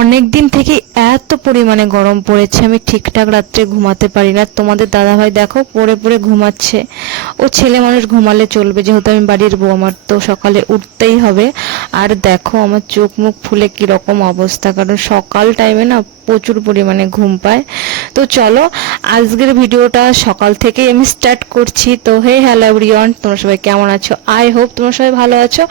অনেক দিন থেকে এত পরিমাণে গরম পড়েছে, আমি ঠিকঠাক রাত্রে ঘুমাতে পারি না। তোমাদের দাদাভাই দেখো পরে পরে ঘুমাচ্ছে। ও ছেলে মানুষ ঘুমালে চলবে, যেহেতু আমি বাড়ির বউ আমার, তো সকালে উঠতেই হবে। আর দেখো, আমার চোখ মুখ ফুলে কীরকম অবস্থা, কারণ সকাল টাইমে না প্রচুর পরিমাণে ঘুম পায়। তো চলো আজকের ভিডিওটা সকাল থেকেই আমি স্টার্ট করছি। তো হে হ্যালো এভরিওয়ান তোমরা সবাই কেমন আছো? আই হোপ তোমরা সবাই ভালো আছো।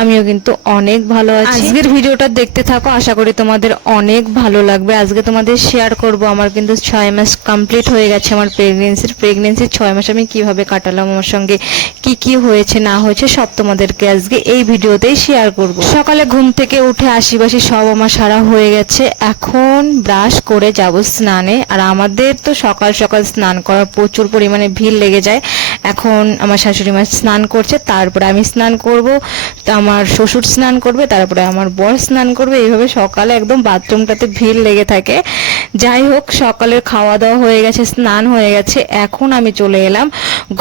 আমিও কিন্তু অনেক ভালো আছি। আজকের ভিডিওটা দেখতে থাকো, আশা করি তোমাদের অনেক ভালো লাগবে। আজকে তোমাদের শেয়ার করব, আমার কিন্তু ছয় মাস কমপ্লিট হয়ে গেছে আমার প্রেগনেন্সির প্রেগনেন্সির ছয় মাস আমি কীভাবে কাটালাম, আমার সঙ্গে কি কি হয়েছে, না হয়েছে, সব তোমাদেরকে আজকে এই ভিডিওতেই শেয়ার করব। সকালে ঘুম থেকে উঠে আশিবাসি সব আমার সারা হয়ে গেছে। এখন ব্রাশ করে যাব স্নানে। আর আমাদের তো সকাল সকাল সকাল স্নান করার প্রচুর পরিমাণে ভিড় লেগে যায়। এখন আমার শাশুড়ি মা স্নান করছে, তারপরে আমি স্নান করব, তো আমার শ্বশুর স্নান করবে, তারপরে আমার বর স্নান করবে, এইভাবে সকালে একদম বাথরুমটাতে ভিড় লেগে থাকে। যাই হোক, সকালের খাওয়া দাওয়া হয়ে গেছে, স্নান হয়ে গেছে, এখন আমি চলে এলাম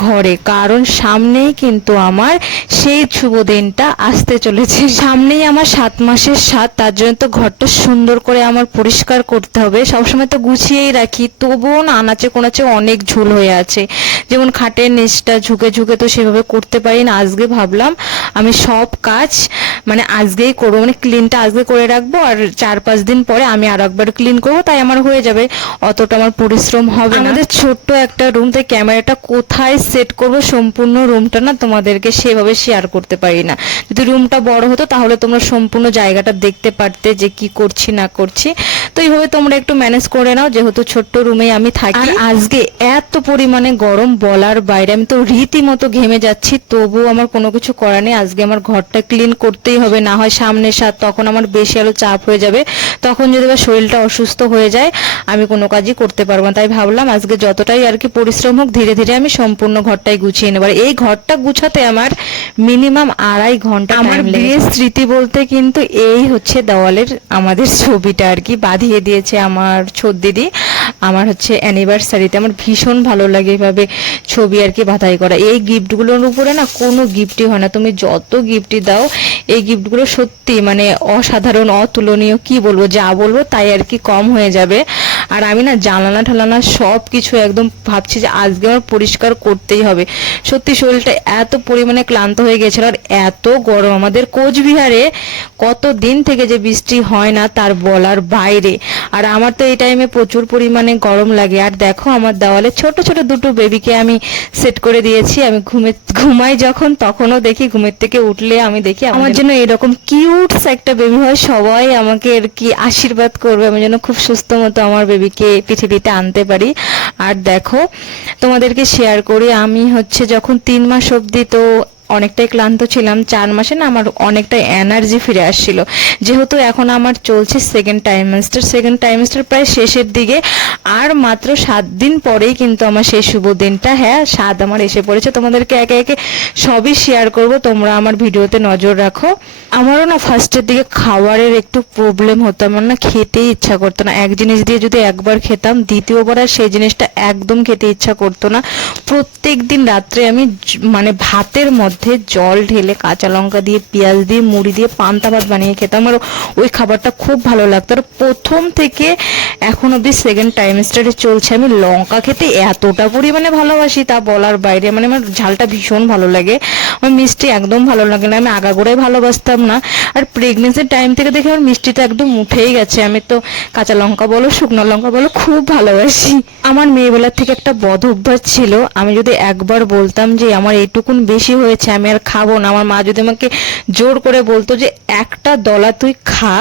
ঘরে, কারণ সামনেই কিন্তু আমার সেই শুভ দিনটা আসতে চলেছে। সামনেই আমার সাত মাসের সাত তার জন্য তো ঘরটা সুন্দর করে আমার পরিষ্কার করতে হবে, সবসময় তো গুছিয়েই রাখি, তবুও না আনাচে কোনাচে অনেক ঝুল হয়ে আছে। যেমন খাটের নিচটা ঝুঁকে ঝুঁকে তো সেভাবে করতে পারি না। আজকে ভাবলাম আমি সব কাজ মানে আজকেই করব। মানে ক্লিনটা আজকে করে রাখব আর চার পাঁচ দিন পরে আমি আর একবার ক্লিন করব। তাই আমার হয়ে যাবে। অতটা আমার পরিশ্রম হবে আমাদের ছোট্ট একটা রুম তাই ক্যামেরাটা কোথায় সেট করব সম্পূর্ণ রুমটা না তোমাদেরকে সেভাবে শেয়ার করতে পারি না। যদি রুমটা বড় হতো তাহলে তোমরা সম্পূর্ণ জায়গাটা দেখতে পারতে যে কি করছি না করছি। তো এইভাবে তোমরা একটু ম্যানেজ করে নাও। যেহেতু ছোট্ট রুমে আমি থাকি আর আজকে এত পরিমাণে গরম বলার বাইরে আমি তো রীতিমতো ঘেমে যাচ্ছি তবুও আমার কোনো কিছু করার নেই। আজকে আমার ঘরটা ক্লিন করতেই হবে না হয় সামনের সাথ তখন আমার বেশি আরও চাপ হয়ে যাবে। তখন যদি বা শরীরটা অসুস্থ হয়ে যায় আমি কোনো কাজই করতে পারব না। তাই ভাবলাম আজকে যতটাই আর কি পরিশ্রম হোক ধীরে ধীরে আমি সম্পূর্ণ ঘরটাই গুছিয়ে নেব। আর এই ঘরটা গুছাতে আমার মিনিমাম আড়াই ঘণ্টা আমার বিয়ের স্মৃতি বলতে কিন্তু এই হচ্ছে দেওয়ালের আমাদের ছবিটা আর কি। বাঁধিয়ে দিয়েছে আমার ছোট দিদি। আমার হচ্ছে অ্যানিভার্সারিতে আমার ভীষণ ভালো লাগে এভাবে ছবি আর কি বাধাই করা। এই গিফটগুলোর উপরে না কোনো গিফটই হয় না। তুমি যত গিফটই দাও, এই গিফটগুলো সত্যি মানে অসাধারণ, অতুলনীয়, কি বলব, যা বলব তাই আর কি কম হয়ে যাবে। আর আমি না জানালা ঠালানা সব কিছু একদম ভাবছি যে আজকে আমার পরিষ্কার করতেই হবে। সত্যি শরীরটা এত পরিমাণে ক্লান্ত হয়ে গেছিল আর এত গরম। আমাদের কোচবিহারে কত দিন থেকে যে বৃষ্টি হয় না তার বলার বাইরে। আর আমার তো এই টাইমে প্রচুর পরিমাণে গরম লাগে। আর দেখো আমার দেওয়ালে ছোট ছোট দুটো বেবিকে আমি সেট করে দিয়েছি। আমি ঘুমে ঘুমাই যখন তখনও দেখি ঘুমের থেকে উঠলে আমি দেখি আমার জন্য এরকম কিউটস একটা বেবি হয় সবাই আমাকে আর কি আশীর্বাদ করবে। আমি যেন খুব সুস্থ মতো আমার বেবিকে পৃথিবীতে আনতে পারি। আর দেখো তোমাদেরকে শেয়ার করি আমি হচ্ছে যখন তিন মাস অবধি তো অনেকটাই ক্লান্ত ছিলাম। চার মাসে না আমার অনেকটাই এনার্জি ফিরে আসছিল। যেহেতু এখন আমার চলছে সেকেন্ড টাইমেস্টার সেকেন্ড টাইমেস্টার প্রায় শেষের দিকে। আর মাত্র সাত দিন পরেই কিন্তু আমার সেই শুভ দিনটা হ্যাঁ স্বাদ আমার এসে পড়েছে। তোমাদেরকে একে একে সবই শেয়ার করব। তোমরা আমার ভিডিওতে নজর রাখো। আমারও না ফার্স্টের দিকে খাবারের একটু প্রবলেম হতো। আমার না খেতেই ইচ্ছা করতো না। এক জিনিস দিয়ে যদি একবার খেতাম, দ্বিতীয়বার আর সেই জিনিসটা একদম খেতে ইচ্ছা করতো না। প্রত্যেক দিন রাত্রে আমি মানে ভাতের মধ্যে জল ঢেলে কাঁচা লঙ্কা দিয়ে, পেঁয়াজ দিয়ে, মুড়ি দিয়ে, পান্তা ভাত বানিয়ে খেতাম। আর ওই খাবারটা খুব ভালো লাগতো। আর প্রথম থেকে এখন অবধি সেকেন্ড টাইমেস্টারে চলছে। আমি লঙ্কা খেতে এতটা পরিমাণে ভালোবাসি তা বলার বাইরে মানে আমার ঝালটা ভীষণ ভালো লাগে। আমার মিষ্টি একদম ভালো লাগে না। আমি আগাগোড়াই ভালোবাসতাম না। আর প্রেগনেন্সির টাইম থেকে দেখে আমার মিষ্টিটা একদম উঠেই গেছে। আমি তো কাঁচা লঙ্কা বলো, শুকনো লঙ্কা বলো, খুব ভালোবাসি। আমার মেয়েবেলার থেকে একটা বদ অভ্যাস ছিল। আমি যদি একবার বলতাম যে, আমার এইটুকুন বেশি হয়েছে আমি আর খাব না। আমার মা যদি আমাকে জোর করে বলতো যে একটা দলা তুই খা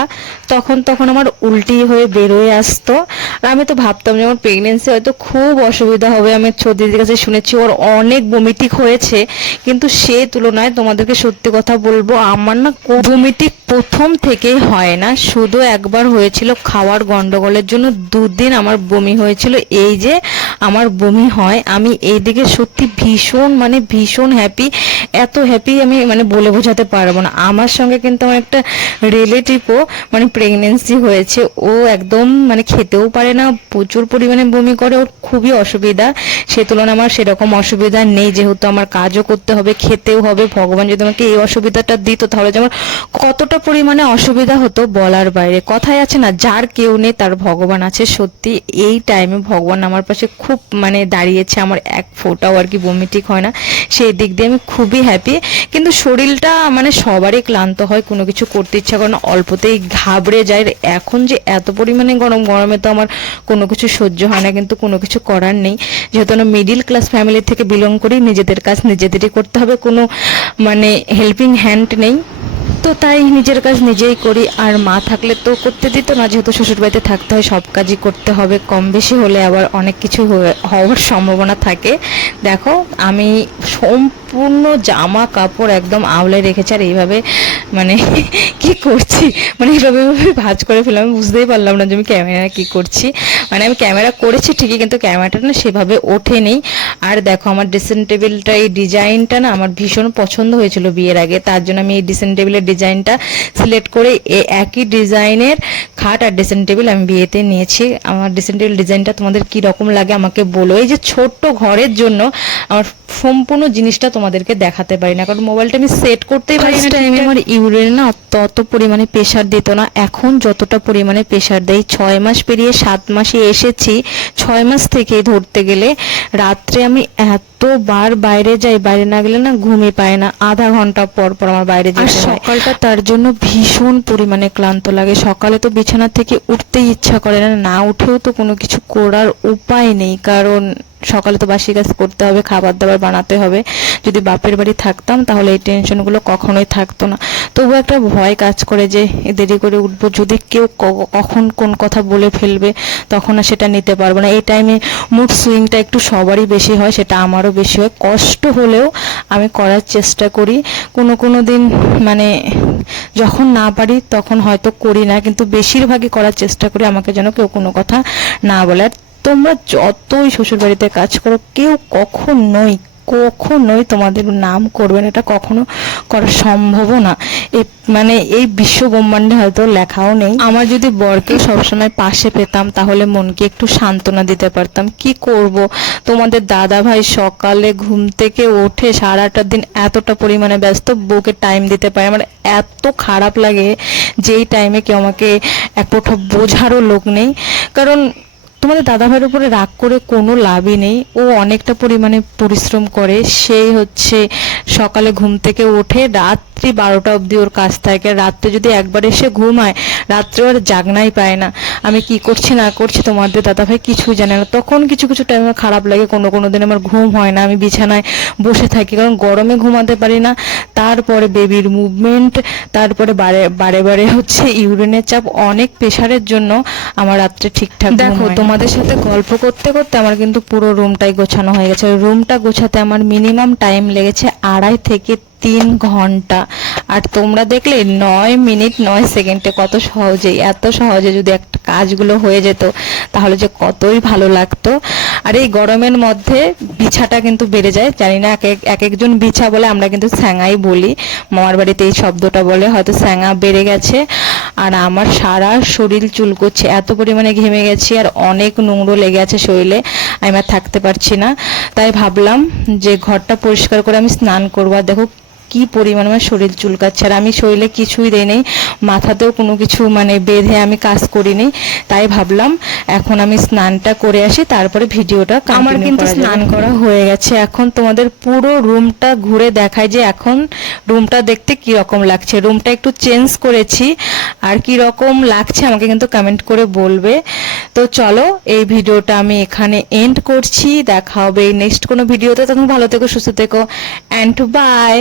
তখন তখন আমার উল্টি হয়ে বেরোয় আসতো। আর আমি তো ভাবতাম যে আমার প্রেগনেন্সি হয়তো খুব অসুবিধা হবে। আমি দিদির কাছে শুনেছি, ওর অনেক বমিটিক হয়েছে। কিন্তু সে তুলনায় তোমাদেরকে সত্যি কথা বলব, আমার না বমিটিক প্রথম থেকেই হয় না। শুধু একবার হয়েছিল খাওয়ার গন্ডগোলের জন্য। দুদিন আমার বমি হয়েছিল। এই যে আমার বমি হয়, আমি এইদিকে সত্যি ভীষণ মানে ভীষণ হ্যাপি এত হ্যাপি আমি মানে বলে বোঝাতে পারব না। আমার সঙ্গে কিন্তু আমার একটা রিলেটিভও মানে প্রেগনেন্সি হয়েছে, ও একদম মানে খেতেও পারে না, প্রচুর পরিমাণে বমি করে, ওর খুবই অসুবিধা। সে তুলনায় আমার সেরকম অসুবিধা নেই, যেহেতু আমার কাজও করতে হবে, খেতেও হবে। ভগবান যদি আমাকে এই অসুবিধাটা দিত, তাহলে যেমন কতটা পরিমাণে অসুবিধা হতো বলার বাইরে। কথাই আছে না, যার কেউ নেই, তার ভগবান আছে। সত্যি, এই টাইমে ভগবান আমার পাশে খুব মানে দাঁড়িয়েছে, আমার এক ফোটাও আর কি বমি ঠিক হয় না। সেই দিক দিয়ে আমি খুবই হ্যাপি কিন্তু শরীরটা মানে সবারই ক্লান্ত হয়, কোনো কিছু করতে ইচ্ছা করে না, অল্পতেই ঘাবড়ে যায়। আর এখন যে এত পরিমাণে গরম, গরমে তো আমার কোনো কিছু সহ্য হয় না, কিন্তু কোনো কিছু করার নেই। যেহেতু আমরা মিডিল ক্লাস ফ্যামিলি থেকে বিলং করি, নিজেদের কাজ নিজেদেরই করতে হবে, কোনো মানে হেল্পিং হ্যান্ড নেই। তো তাই নিজের কাজ নিজেই করি। আর মা থাকলে তো করতে দিত না, যেহেতু শ্বশুরবাড়িতে থাকতে হয়, সব কাজই করতে হবে। কম বেশি হলে আবার অনেক কিছু হওয়ার সম্ভাবনা থাকে। দেখো, আমি সম্পূর্ণ জামা, কাপড় একদম আওলে রেখেছি, আর এইভাবে মানে কি করছি? মানে এইভাবে ভাঁজ করে ফেললাম। আমি বুঝতেই পারলাম না যে আমি ক্যামেরা কি করছি। মানে আমি ক্যামেরা করেছি ঠিকই, কিন্তু ক্যামেরাটা না সেভাবে ওঠেনি। আর দেখো, আমার ড্রেসিং টেবিলটা এই ডিজাইনটা না আমার ভীষণ পছন্দ হয়েছিল বিয়ের আগে। তার জন্য আমি এই ড্রেসিং টেবিলের ডিজাইনটা সিলেক্ট করে একই ডিজাইনের খাট আর ড্রেসিং টেবিল আমি বিয়েতে নিয়েছি। আমার ড্রেসিং টেবিল ডিজাইনটা তোমাদের কি রকম লাগে আমাকে বলো। এই যে ছোট্ট ঘরের জন্য আমার সম্পূর্ণ জিনিসটা তোমাদেরকে দেখাতে পারি না কারণ মোবাইলটা আমি সেট করতেই পারি না টাইমে আমার ইউরিন না তত পরিমাণে প্রেশার দিত না। এখন যতটা পরিমাণে প্রেশার দেয় ছয় মাস পেরিয়ে সাত মাসে এসেছি। ছয় মাস থেকে ধরতে গেলে রাত্রে আমি এতবার বাইরে যাই বাইরে না গেলে না ঘুমই পায় না। আধা ঘণ্টা পর পর আমার বাইরে যেতে হয়। সকালটা তার জন্য ভীষণ পরিমাণে ক্লান্ত লাগে। সকালে তো বিছানা থেকে উঠতেই ইচ্ছা করে না না উঠেও তো কোনো কিছু করার উপায় নেই। কারণ সকালে তো বাসি কাজ করতে হবে, খাবার দাবার বানাতে হবে। যদি বাপের বাড়ি থাকতাম, তাহলে এই টেনশনগুলো কখনোই থাকতো না। তবু একটা ভয় কাজ করে যে দেরি করে উঠবো, যদি কেউ কখন কোন কথা বলে ফেলবে, তখন আর সেটা নিতে পারব না। এই টাইমে মুড সুইংটা একটু সবারই বেশি হয়, সেটা আমারও বেশি হয়। কষ্ট হলেও আমি করার চেষ্টা করি। কোনো কোনো দিন মানে যখন না পারি, তখন হয়তো করি না, কিন্তু বেশিরভাগই করার চেষ্টা করি, আমাকে যেন কেউ কোনো কথা না বলে। আর তোমরা যতই শ্বশুরবাড়িতে কাজ করো, কেউ কখনোই কখনোই তোমাদের নাম করবেন এটা কখনো করা সম্ভবও না। এই মানে এই বিশ্ব ব্রহ্মাণ্ডে হয়তো লেখাও নেই। আমার যদি বরকে সবসময় পাশে পেতাম, তাহলে মনকে একটু সান্ত্বনা দিতে পারতাম। কি করব? তোমাদের দাদা ভাই সকালে ঘুম থেকে ওঠে সারাটা দিন এতটা পরিমাণে ব্যস্ত, বউকে টাইম দিতে পারে। আমার এত খারাপ লাগে যেই টাইমে কেউ আমাকে এক বোঝারও লোক নেই। কারণ তোমাদের দাদাভাইয়ের উপরে রাগ করে কোনো লাভই নেই। ও অনেকটা পরিমাণে পরিশ্রম করে। সেই হচ্ছে সকালে ঘুম থেকে ওঠে রাত্রি বারোটা অবধি ওর কাজ থাকে। রাত্রে যদি একবার এসে ঘুমায় রাত্রে ওর জাগনাই পায় না। আমি কি করছি না করছি তোমাদের দাদা ভাই কিছুই জানে না। তখন কিছু কিছু টাইমে খারাপ লাগে। কোনো কোনো দিন আমার ঘুম হয় না। আমি বিছানায় বসে থাকি। কারণ গরমে ঘুমাতে পারি না। তারপরে বেবির মুভমেন্ট তারপরে বারে বারে বারে হচ্ছে ইউরিনের চাপ। অনেক প্রেশারের জন্য আমার রাত্রে ঠিকঠাক দেখো তোমাদের সাথে গল্প করতে করতে আমার কিন্তু পুরো রুমটাই গোছানো হয়ে গেছে। রুমটা গোছাতে আমার মিনিমাম টাইম লেগেছে আড়াই থেকে তিন ঘণ্টা। আর তোমরা দেখলে নয় মিনিট, নয় সেকেন্ডে কত সহজেই, এত সহজে যদি একটা কাজগুলো হয়ে যেত, তাহলে যে কতই ভালো লাগতো। আর এই গরমের মধ্যে বিছাটা কিন্তু বেড়ে যায়। জানি না এক এক- এক একজন বিছা বলে আমরা কিন্তু স্যাঙাই বলি। মামার বাড়িতে এই শব্দটা বলে, হয়তো স্যাঙা বেড়ে গেছে। আর আমার সারা শরীর চুলকোচ্ছে, এত পরিমাণে ঘেমে গেছি আর অনেক নোংরো লেগে আছে শরীরে, আমি আর থাকতে পারছি না। তাই ভাবলাম যে ঘরটা পরিষ্কার করে আমি স্নান করব। আর দেখো কি পরিমাণ আমার শরীর চুলকাচ্ছে আর আমি শরীরে কিছুই দেই নেই মাথাতেও কোনো কিছু মানে বেঁধে আমি কাজ করিনি তাই ভাবলাম এখন আমি স্নানটা করে আসি তারপরে ভিডিওটা আমার কিন্তু স্নান করা হয়ে গেছে এখন তোমাদের পুরো রুমটা ঘুরে দেখায় যে এখন রুমটা দেখতে কি রকম লাগছে। রুমটা একটু চেঞ্জ করেছি আর কি রকম লাগছে আমাকে কিন্তু কমেন্ট করে বলবে। তো চলো এই ভিডিওটা আমি এখানে এন্ড করছি দেখা হবে নেক্সট কোনো ভিডিওতে তখন ভালো থেকো সুস্থ থেকো অ্যান্ড বাই